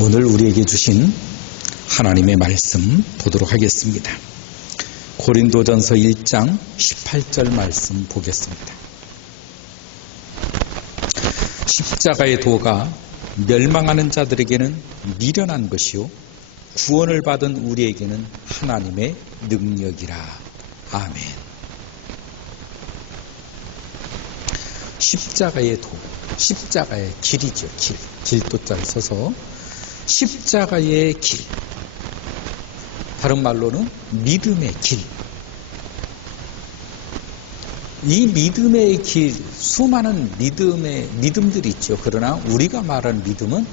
오늘 우리에게 주신 하나님의 말씀 보도록 하겠습니다. 고린도전서 1장 18절 말씀 보겠습니다. 십자가의 도가 멸망하는 자들에게는 미련한 것이요 구원을 받은 우리에게는 하나님의 능력이라. 아멘. 십자가의 도, 십자가의 길이죠. 길도자를 써서 십자가의 길, 다른 말로는 믿음의 길. 이 믿음의 길, 수많은 믿음들이 있죠. 그러나 우리가 말하는 믿음은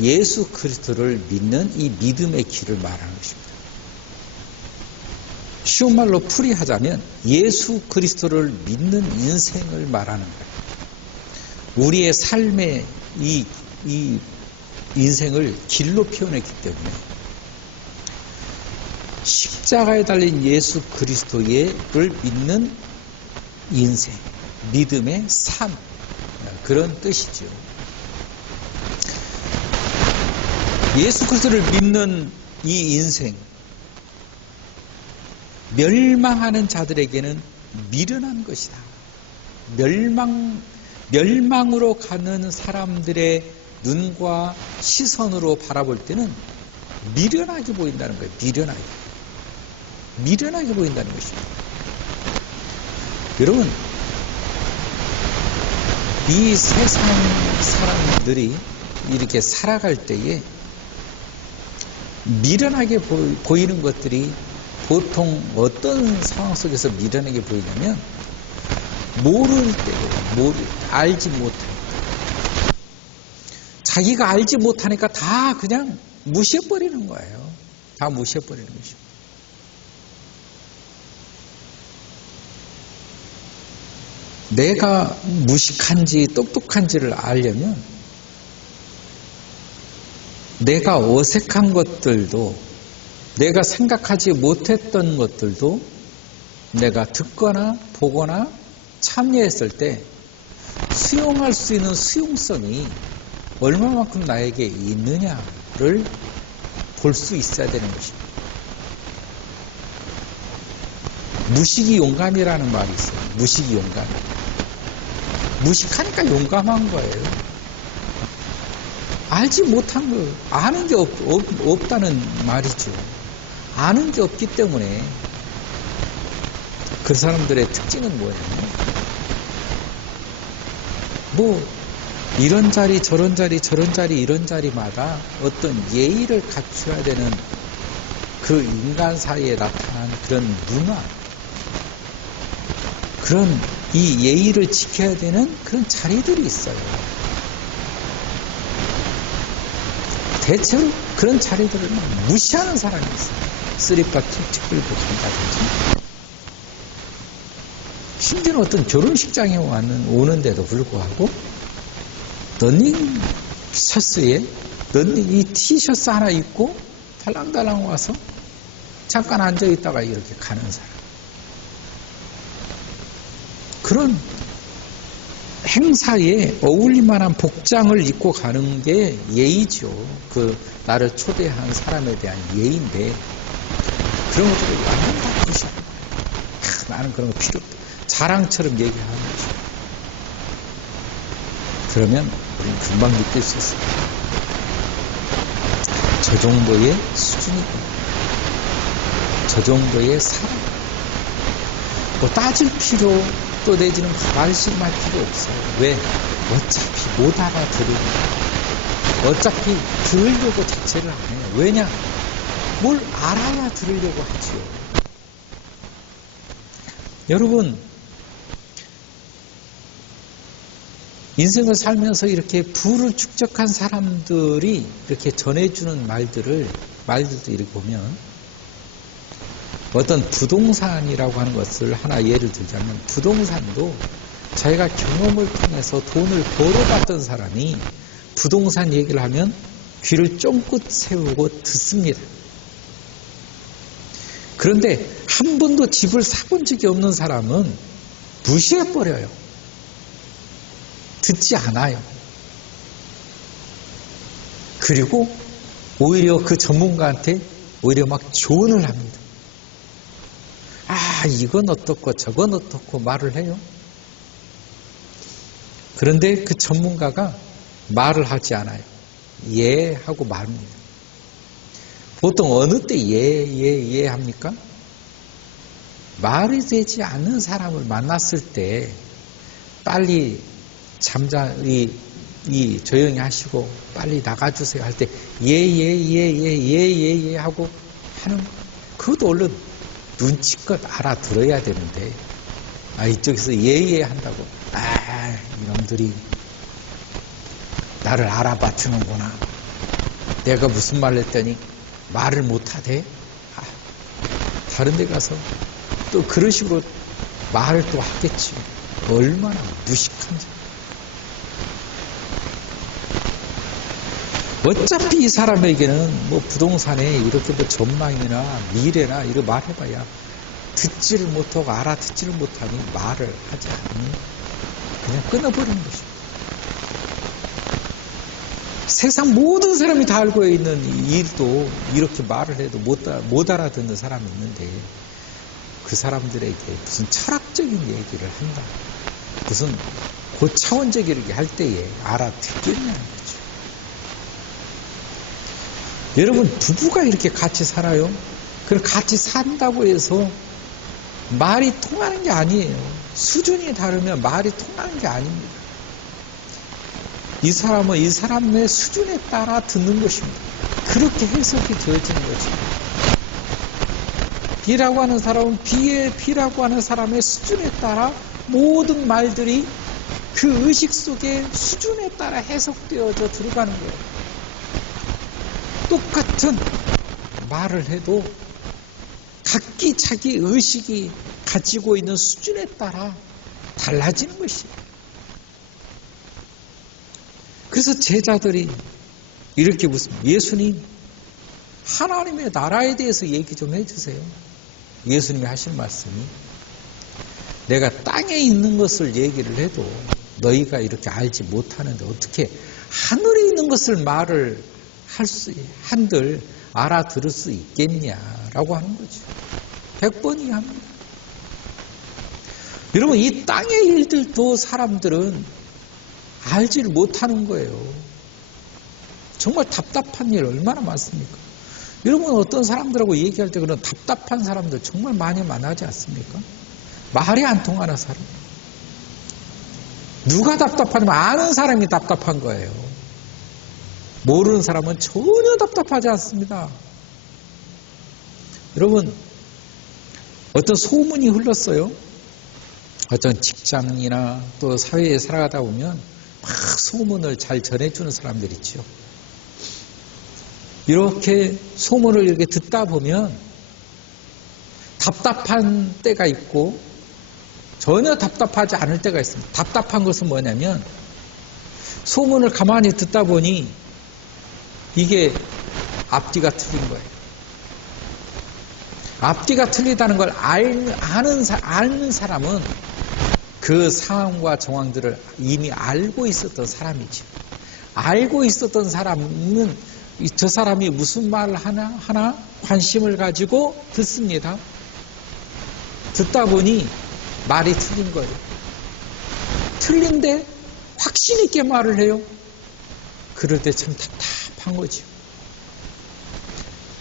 예수 그리스도를 믿는 이 믿음의 길을 말하는 것입니다. 쉬운 말로 풀이하자면 예수 그리스도를 믿는 인생을 말하는 거예요. 우리의 삶의 이 인생을 길로 표현했기 때문에 십자가에 달린 예수 그리스도를 믿는 인생, 믿음의 삶, 그런 뜻이죠. 예수 그리스도를 믿는 이 인생, 멸망하는 자들에게는 미련한 것이다. 멸망으로 가는 사람들의 눈과 시선으로 바라볼 때는 미련하게 보인다는 거예요. 미련하게 보인다는 것입니다. 여러분, 이 세상 사람들이 이렇게 살아갈 때에 미련하게 보이는 것들이 보통 어떤 상황 속에서 미련하게 보이냐면 모를 때예요. 알지 못하니까. 자기가 알지 못하니까 다 그냥 무시해버리는 거예요. 다 무시해버리는 것입니다. 내가 무식한지 똑똑한지를 알려면 내가 어색한 것들도, 내가 생각하지 못했던 것들도 내가 듣거나 보거나 참여했을 때 수용할 수 있는 수용성이 얼마만큼 나에게 있느냐를 볼 수 있어야 되는 것입니다. 무식이 용감이라는 말이 있어요. 무식이 용감. 무식하니까 용감한 거예요. 알지 못한 거, 아는 게 없다는 말이죠. 아는 게 없기 때문에 그 사람들의 특징은 뭐냐면 이런 자리 저런 자리 이런 자리마다 어떤 예의를 갖춰야 되는 그 인간 사이에 나타난 그런 문화, 그런 이 예의를 지켜야 되는 그런 자리들이 있어요. 대체로 그런 자리들을 무시하는 사람이 있어요. 쓰리바 툭툭 끌고 간다든지, 심지어는 어떤 결혼식장에 오는데도 불구하고 러닝 셔츠에 이 티셔츠 하나 입고 달랑달랑 와서 잠깐 앉아있다가 이렇게 가는 사람, 그런 행사에 어울릴만한 복장을 입고 가는 게 예의죠. 나를 초대한 사람에 대한 예의인데 그런 것들을 완전 다 무시하는 거예요. 나는 그런 거 필요 없다. 자랑처럼 얘기하는 거죠. 그러면 우리는 금방 느낄 수 있어요. 저 정도의 수준이고, 저 정도의 사람. 따질 필요 또 내지는 말씀할 필요 없어요. 왜? 어차피 못 알아들으니까. 어차피 들으려고 자체를 안 해요. 왜냐? 뭘 알아야 들으려고 하지요. 여러분, 인생을 살면서 이렇게 부를 축적한 사람들이 이렇게 전해주는 말들도 이렇게 보면, 어떤 부동산이라고 하는 것을 하나 예를 들자면, 부동산도 자기가 경험을 통해서 돈을 벌어봤던 사람이 부동산 얘기를 하면 귀를 쫑긋 세우고 듣습니다. 그런데 한 번도 집을 사본 적이 없는 사람은 무시해버려요. 듣지 않아요. 그리고 오히려 그 전문가한테 오히려 막 조언을 합니다. 아, 이건 어떻고 저건 어떻고 말을 해요. 그런데 그 전문가가 말을 하지 않아요. 예 하고 말합니다. 보통 어느 때 예 합니까? 말이 되지 않는 사람을 만났을 때 빨리 잠자리 조용히 하시고 빨리 나가주세요 할 때 예 하고 하는, 그것도 얼른 눈치껏 알아들어야 되는데, 이쪽에서 예 한다고, 이놈들이 나를 알아봐 주는구나. 내가 무슨 말을 했더니 말을 못하대. 다른 데 가서 또 그런 식으로 말을 또 하겠지. 얼마나 무식한지. 어차피 이 사람에게는 뭐 부동산에 이렇게 뭐 전망이나 미래나 이런 말해봐야 듣지를 못하고 알아듣지를 못하니 말을 하지 않는, 그냥 끊어버리는 것입니다. 세상 모든 사람이 다 알고 있는 일도 이렇게 말을 해도 못 알아듣는 사람이 있는데, 그 사람들에게 무슨 철학적인 얘기를 한다, 무슨 고차원적 얘기 할 때에 알아듣겠냐는 거죠. 여러분, 부부가 이렇게 같이 살아요. 그럼 같이 산다고 해서 말이 통하는 게 아니에요. 수준이 다르면 말이 통하는 게 아닙니다. 이 사람은 이 사람의 수준에 따라 듣는 것입니다. 그렇게 해석이 되어지는 거죠. B라고 하는 사람은 B라고 하는 사람의 수준에 따라 모든 말들이 그 의식 속에 수준에 따라 해석되어져 들어가는 거예요. 똑같은 말을 해도 각기 자기 의식이 가지고 있는 수준에 따라 달라지는 것이에요. 그래서 제자들이 이렇게 묻습니다. 예수님, 하나님의 나라에 대해서 얘기 좀 해주세요. 예수님이 하신 말씀이, 내가 땅에 있는 것을 얘기를 해도 너희가 이렇게 알지 못하는데 어떻게 하늘에 있는 것을 말을 한들 알아들을 수 있겠냐라고 하는 거죠. 100번이 합니다. 여러분, 이 땅의 일들도 사람들은 알지를 못하는 거예요. 정말 답답한 일 얼마나 많습니까? 여러분, 어떤 사람들하고 얘기할 때 그런 답답한 사람들 정말 많이 만나지 않습니까? 말이 안 통하는 사람. 누가 답답하냐면 아는 사람이 답답한 거예요. 모르는 사람은 전혀 답답하지 않습니다. 여러분, 어떤 소문이 흘렀어요. 어떤 직장이나 또 사회에 살아가다 보면 막 소문을 잘 전해주는 사람들 있죠. 이렇게 소문을 이렇게 듣다 보면 답답한 때가 있고 전혀 답답하지 않을 때가 있습니다. 답답한 것은 뭐냐면 소문을 가만히 듣다 보니 이게 앞뒤가 틀린 거예요. 앞뒤가 틀리다는 걸 아는 사람은 그 상황과 정황들을 이미 알고 있었던 사람이죠. 알고 있었던 사람은 저 사람이 무슨 말을 하나 관심을 가지고 듣습니다. 듣다 보니 말이 틀린 거예요. 틀린데 확신 있게 말을 해요. 그럴 때 참 답답한 거죠.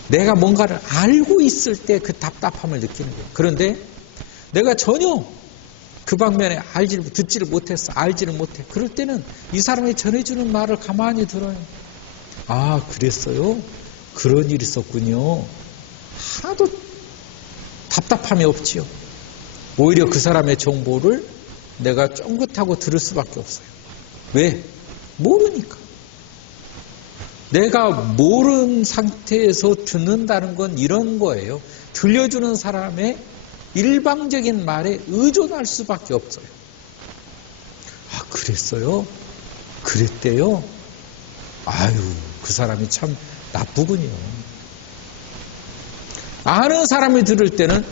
내가 뭔가를 알고 있을 때 그 답답함을 느끼는 거예요. 그런데 내가 전혀 그 방면에 듣지를 못했어. 알지를 못해. 그럴 때는 이 사람이 전해주는 말을 가만히 들어요. 아, 그랬어요? 그런 일이 있었군요. 하나도 답답함이 없지요. 오히려 그 사람의 정보를 내가 쫑긋하고 들을 수밖에 없어요. 왜? 모르니까. 내가 모르는 상태에서 듣는다는 건 이런 거예요. 들려주는 사람의 일방적인 말에 의존할 수밖에 없어요. 아, 그랬어요? 그랬대요? 아유, 그 사람이 참 나쁘군요. 아는 사람이 들을 때는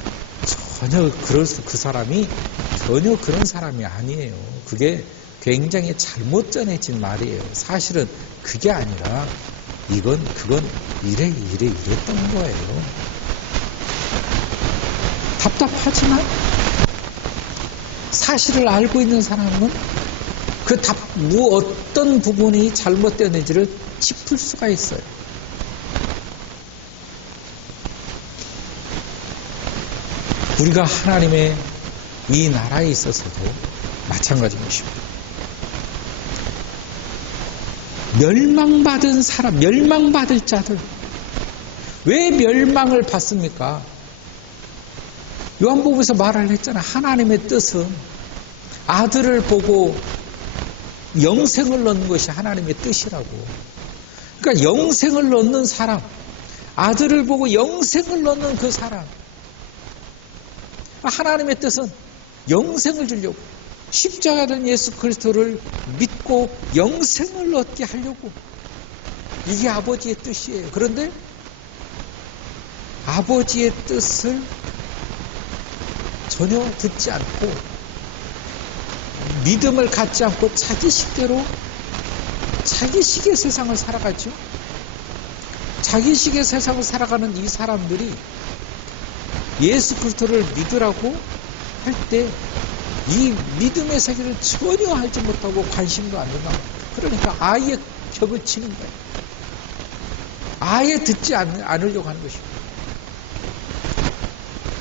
전혀 그 사람이 전혀 그런 사람이 아니에요. 그게 굉장히 잘못 전해진 말이에요. 사실은 그게 아니라 그건 이랬던 거예요. 답답하지만 사실을 알고 있는 사람은 어떤 부분이 잘못되었는지를 짚을 수가 있어요. 우리가 하나님의 이 나라에 있어서도 마찬가지인 것입니다. 멸망받은 사람, 멸망받을 자들. 왜 멸망을 받습니까? 요한복음에서 말을 했잖아. 하나님의 뜻은 아들을 보고 영생을 얻는 것이 하나님의 뜻이라고. 그러니까 영생을 얻는 사람, 아들을 보고 영생을 얻는 그 사람. 하나님의 뜻은 영생을 주려고, 십자가 된 예수 그리스도를 믿고 영생을 얻게 하려고. 이게 아버지의 뜻이에요. 그런데 아버지의 뜻을 전혀 듣지 않고 믿음을 갖지 않고 자기 식대로 자기식의 세상을 살아가죠. 자기식의 세상을 살아가는 이 사람들이 예수 그리스도를 믿으라고 할 때 이 믿음의 세계를 전혀 알지 못하고 관심도 안 된다. 그러니까 아예 격을 치는 거예요. 아예 듣지 않으려고 하는 것입니다.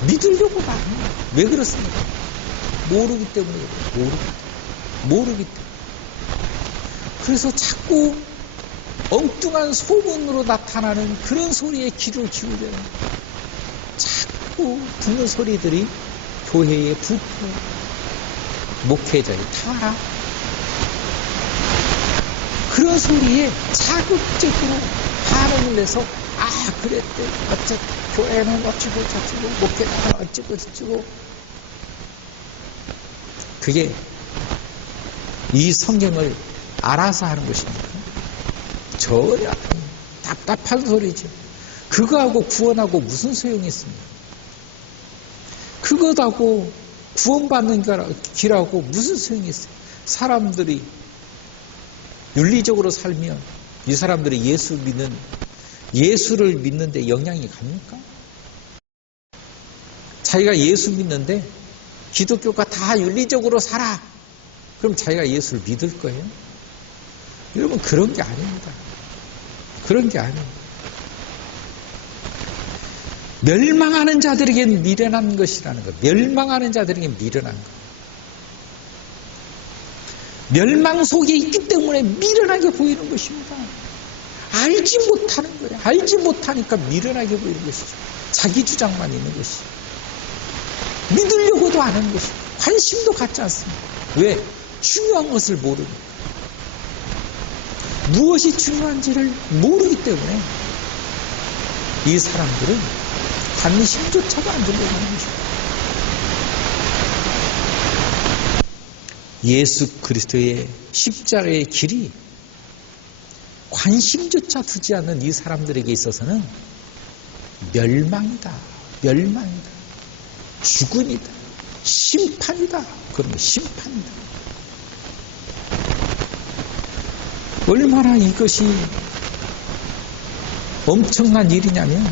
믿으려고 하는 거예요. 왜 그렇습니까? 모르기 때문에. 모르기 때문에. 그래서 자꾸 엉뚱한 소문으로 나타나는 그런 소리에 귀를 기울여요. 자꾸 듣는 소리들이 교회의 부패, 목회자의 타락, 그런 소리에 자극적으로 반응을 내서 그랬대. 어쨌든 교회는 어찌고 저찌고 목회자는 어찌고 저찌고. 그게 이 성경을 알아서 하는 것입니까? 전혀 답답한 소리죠. 그거하고 구원하고 무슨 소용이 있습니까? 그것하고 구원받는 길하고 무슨 소용이 있어요? 사람들이 윤리적으로 살면 이 사람들이 예수를 믿는데 영향이 갑니까? 자기가 예수 믿는데 기독교가 다 윤리적으로 살아. 그럼 자기가 예수를 믿을 거예요? 여러분, 그런 게 아닙니다. 그런 게 아니에요. 멸망하는 자들에겐 미련한 것이라는 것. 멸망하는 자들에겐 미련한 것. 멸망 속에 있기 때문에 미련하게 보이는 것입니다. 알지 못하는 거예요. 알지 못하니까 미련하게 보이는 것이죠. 자기 주장만 있는 것이죠. 믿으려고도 안 하는 것이죠. 관심도 갖지 않습니다. 왜? 중요한 것을 모르니까. 무엇이 중요한지를 모르기 때문에 이 사람들은 관심조차도 안 들려고 하는 것입니다. 예수 그리스도의 십자가의 길이 관심조차 두지 않는 이 사람들에게 있어서는 멸망이다. 멸망이다. 죽음이다. 심판이다. 그러면 심판이다. 얼마나 이것이 엄청난 일이냐면,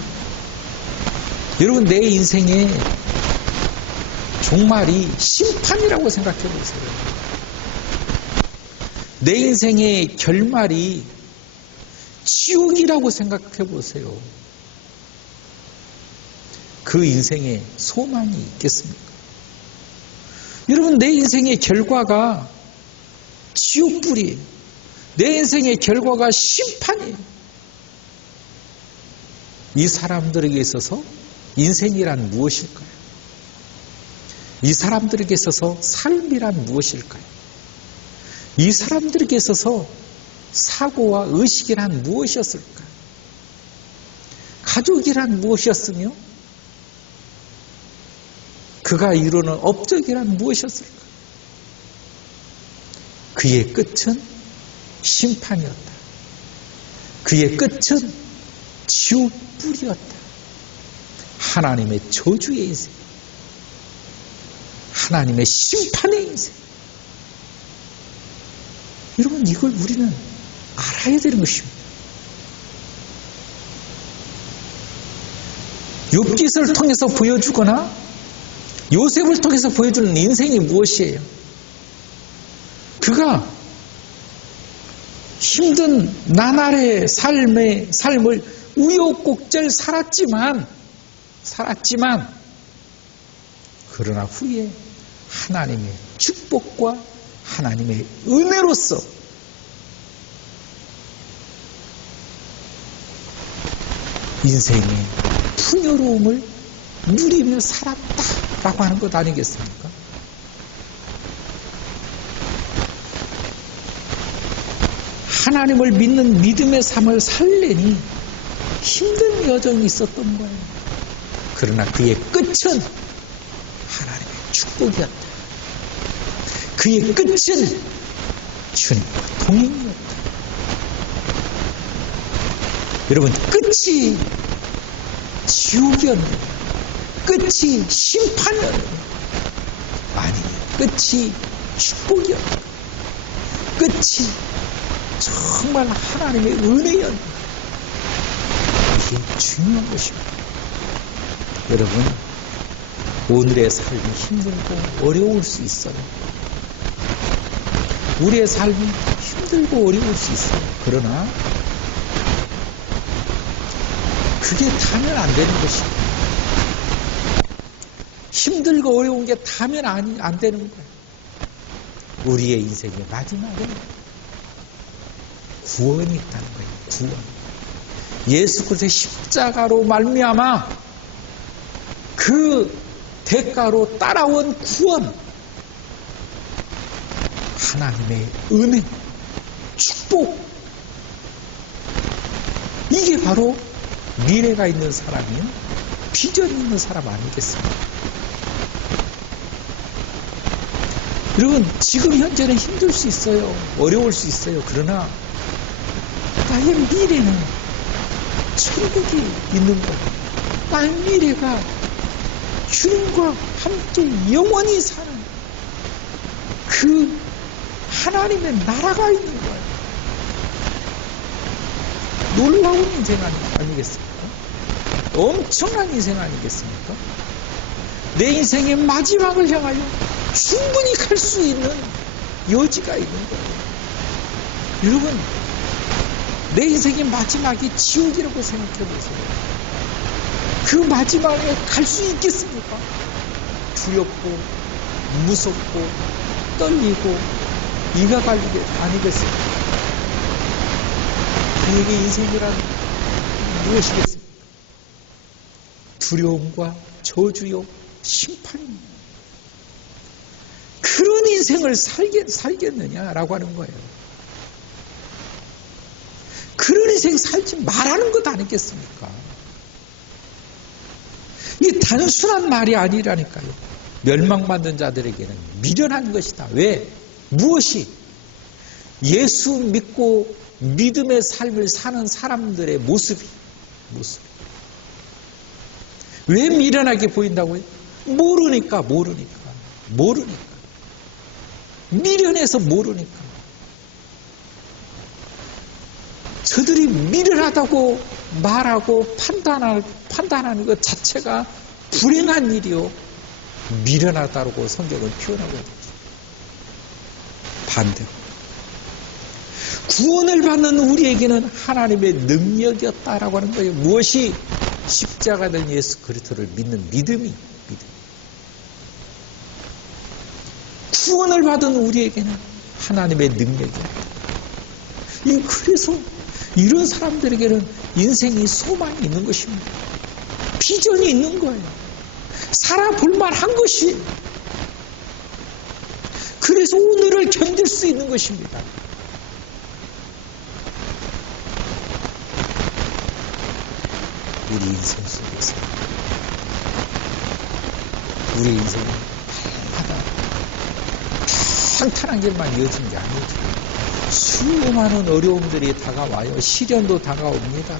여러분, 내 인생의 종말이 심판이라고 생각해 보세요. 내 인생의 결말이 지옥이라고 생각해 보세요. 그 인생에 소망이 있겠습니까? 여러분, 내 인생의 결과가 지옥불이에요. 내 인생의 결과가 심판이에요. 이 사람들에게 있어서 인생이란 무엇일까요? 이 사람들에게 있어서 삶이란 무엇일까요? 이 사람들에게 있어서 사고와 의식이란 무엇이었을까요? 가족이란 무엇이었으며 그가 이루는 업적이란 무엇이었을까요? 그의 끝은 심판이었다. 그의 끝은 지옥불이었다. 하나님의 저주의 인생, 하나님의 심판의 인생. 여러분, 이걸 우리는 알아야 되는 것입니다. 욥기서를 통해서 보여주거나 요셉을 통해서 보여주는 인생이 무엇이에요? 그가 힘든 나날의 삶을 우여곡절 살았지만 그러나 후에 하나님의 축복과 하나님의 은혜로서 인생의 풍요로움을 누리며 살았다라고 하는 것 아니겠습니까? 하나님을 믿는 믿음의 삶을 살려니 힘든 여정이 있었던 거예요. 그러나 그의 끝은 하나님의 축복이었다. 그의 끝은 주님과 동행이었다. 여러분, 끝이 지옥이었느냐, 끝이 심판이었느냐, 아니, 끝이 축복이었느냐, 끝이 정말 하나님의 은혜였느냐, 이게 중요한 것입니다. 여러분, 오늘의 삶이 힘들고 어려울 수 있어요. 우리의 삶이 힘들고 어려울 수 있어요. 그러나 그게 다면 안 되는 것입니다. 힘들고 어려운 게 다면 안 되는 거예요. 우리의 인생의 마지막에 구원이 있다는 거예요. 구원. 예수 그리스도의 십자가로 말미암아 그 대가로 따라온 구원, 하나님의 은혜, 축복, 이게 바로 미래가 있는 사람이요, 비전이 있는 사람 아니겠습니까? 여러분, 지금 현재는 힘들 수 있어요. 어려울 수 있어요. 그러나 나의 미래는 천국이 있는 거예요. 나의 미래가 주님과 함께 영원히 사는 그 하나님의 나라가 있는 거예요. 놀라운 인생 아니겠습니까? 엄청난 인생 아니겠습니까? 내 인생의 마지막을 향하여 충분히 갈 수 있는 여지가 있는 거예요. 여러분, 내 인생의 마지막이 지옥이라고 생각해 보세요. 그 마지막에 갈 수 있겠습니까? 두렵고 무섭고 떨리고 이가 갈리게 아니겠습니까? 그에게 인생이란 무엇이겠습니까? 두려움과 저주요 심판입니다. 그런 인생을 살겠느냐라고 하는 거예요. 그런 인생 살지 말라는 것 아니겠습니까? 이게 단순한 말이 아니라니까요. 멸망받는 자들에게는 미련한 것이다. 왜? 무엇이? 예수 믿고 믿음의 삶을 사는 사람들의 모습이. 왜 미련하게 보인다고요? 모르니까. 미련해서 모르니까. 저들이 미련하다고 말하고 판단하는 것 자체가 불행한 일이요, 미련하다고 성경은 표현하고 있죠. 반대로 구원을 받는 우리에게는 하나님의 능력이었다라고 하는 거예요. 무엇이? 십자가 된 예수 그리스도를 믿는 믿음이. 구원을 받은 우리에게는 하나님의 능력이었다. 그래서 이런 사람들에게는 인생이 소망이 있는 것입니다. 비전이 있는 거예요. 살아볼 만한 것이. 그래서 오늘을 견딜 수 있는 것입니다. 우리 인생 속에서 우리 인생은 다양하다. 탄탄한 길만 이어진 게 아니죠. 수많은 어려움들이 다가와요. 시련도 다가옵니다.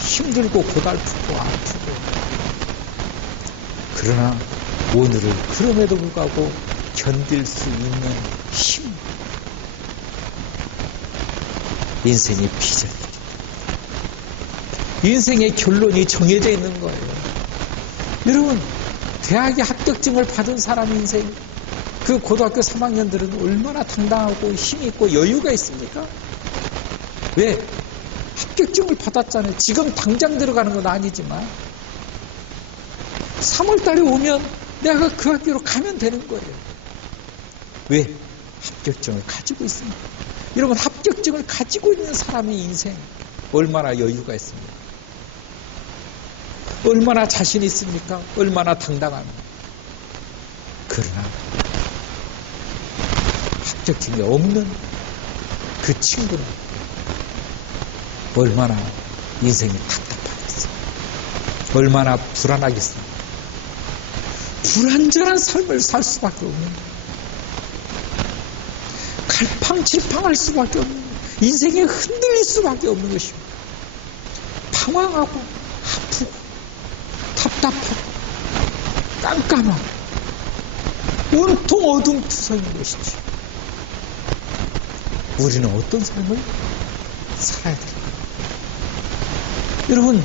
힘들고 고달프고 아프고. 그러나 오늘을 그럼에도 불구하고 견딜 수 있는 힘, 인생의 비전이죠. 인생의 결론이 정해져 있는 거예요. 여러분, 대학에 합격증을 받은 사람 인생, 그 고등학교 3학년들은 얼마나 당당하고 힘이 있고 여유가 있습니까? 왜? 합격증을 받았잖아요. 지금 당장 들어가는 건 아니지만 3월달에 오면 내가 그 학교로 가면 되는 거예요. 왜? 합격증을 가지고 있습니다. 여러분, 합격증을 가지고 있는 사람의 인생 얼마나 여유가 있습니까? 얼마나 자신 있습니까? 얼마나 당당합니까? 그러나 합격증이 없는 그 친구는 얼마나 인생이 답답하겠어요. 얼마나 불안하겠습니까? 불안전한 삶을 살 수밖에 없는, 갈팡질팡할 수밖에 없는, 인생에 흔들릴 수밖에 없는 것입니다. 방황하고 아프고 답답하고 깜깜하고 온통 어둠투성인 것이죠. 우리는 어떤 삶을 살아야 될까요? 여러분,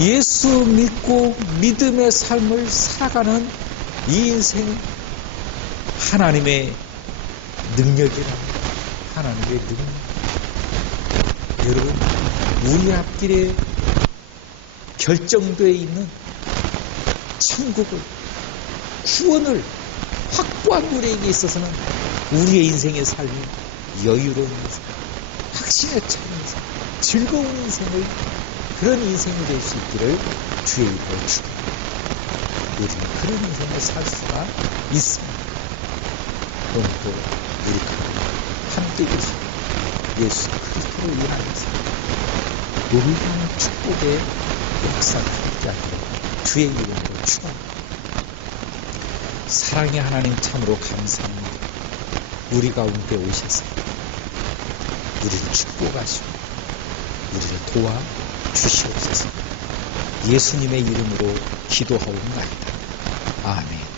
예수 믿고 믿음의 삶을 살아가는 이 인생, 하나님의 능력이라, 하나님의 능력. 여러분, 우리 앞길에 결정되어 있는 천국을, 구원을 확보한 우리에게 있어서는 우리의 인생의 삶이 여유로운 인생, 확신에 찬 인생, 즐거운 인생을, 그런 인생이 될 수 있기를 주의 이름으로 축원합니다. 우리는 그런 인생을 살 수가 있습니다. 오늘도 우리가 함께 계신 예수 그리스도로 인하여서 놀라운 축복의 역사를 함께하기를 주의 이름으로 축원합니다. 사랑의 하나님, 참으로 감사합니다. 우리 가운데 오셔서 우리를 축복하시고 우리를 도와주시옵소서. 예수님의 이름으로 기도하옵나이다. 아멘.